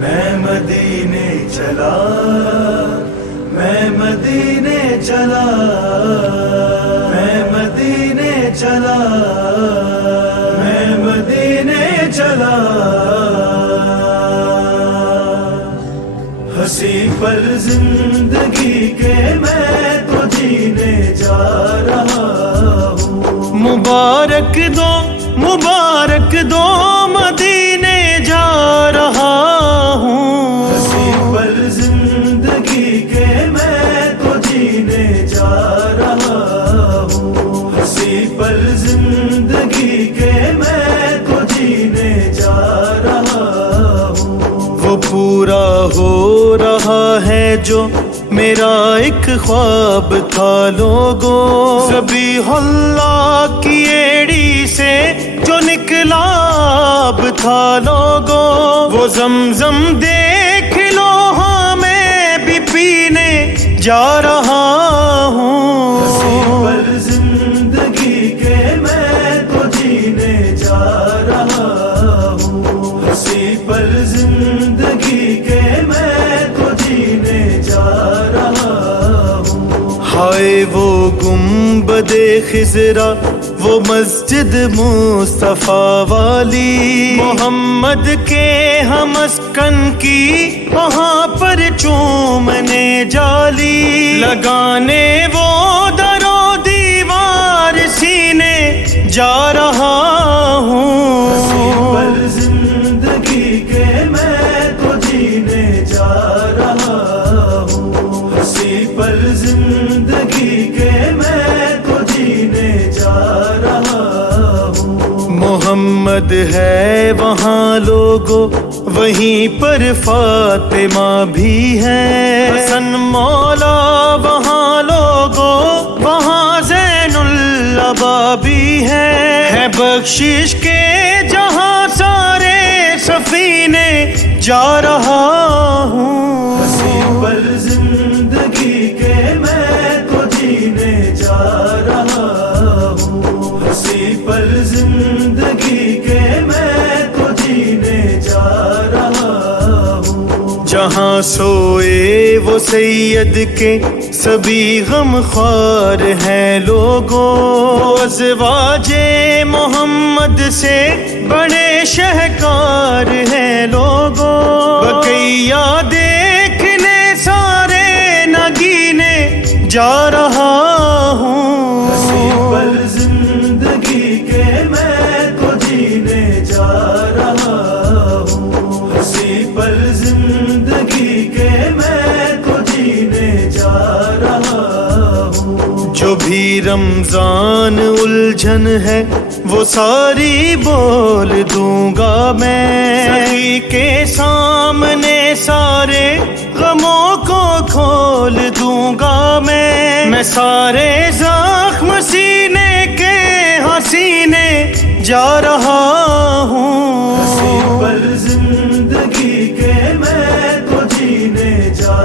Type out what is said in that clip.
میں مدینے چلا، میں مدینے چلا، میں مدینے چلا، میں مدینے چلا، ہنسی پر زندگی کے میں تو جینے جا رہا ہوں۔ مبارک دو مبارک دو مدینے جا رہا ہوں۔ ہنسی پر زندگی کے میں تو جینے جا رہا ہوں۔ ہنسی پر زندگی کے میں تو جینے جا رہا ہوں۔ وہ پورا ہو رہا ہے جو میرا ایک خواب تھا لوگو، ذبیح اللہ کی ایڑی سے جو نکلا اب تھا لوگو، وہ زمزم دیکھ لو ہاں میں بھی پینے جا رہا ہوں۔ ہنسی پر زندگی کے میں تو جینے جا رہا ہوں۔ ہنسی پر زندگی کے میں تو جینے جا رہا ہوں۔ ہائے وہ گنبد خضرا، وہ مسجد مصطفیٰ والی، محمد کے ہم مسکن کی وہاں پر چومنے جالی، لگانے وہ در و دیوار سینے جا رہا ہوں۔ ہنسی پر زندگی کے میں تو جینے جا رہا ہوں۔ ہنسی پر زندگی کے میں تو جینے جا رہا ہوں۔ محمد ہے وہاں لوگو، وہیں پر فاطمہ بھی ہے، حسن مولا وہاں لوگو، وہاں زین العبا بھی ہے بخشش کے جہاں سارے سفینے جا رہا ہوں۔ ہنسی پر زندگی کے میں تو جینے جا رہا ہوں۔ ہنسی پر زندگی کے میں تو جینے جا رہا ہوں۔ جہاں سوئے وہ سید کے سبھی غم خوار ہیں لوگو، ازواج محمد سے بڑے شہکار ہیں لوگو، بقیہ دیکھنے سارے نگینے جا رہا ہوں۔ ہنسی پر زندگی کے میں تو جینے جا رہا ہوں۔ ہنسی پر زندگی کے میں تو جینے جا رہا ہوں۔ جو بھی رمضان الجھن ہے وہ ساری بول دوں گا میں، سخی کے سامنے سارے غموں کو کھول دوں گا میں سارے زخم سینے کے حسینے جا رہا ہوں۔ ہنسی پر زندگی کے میں تو جینے جا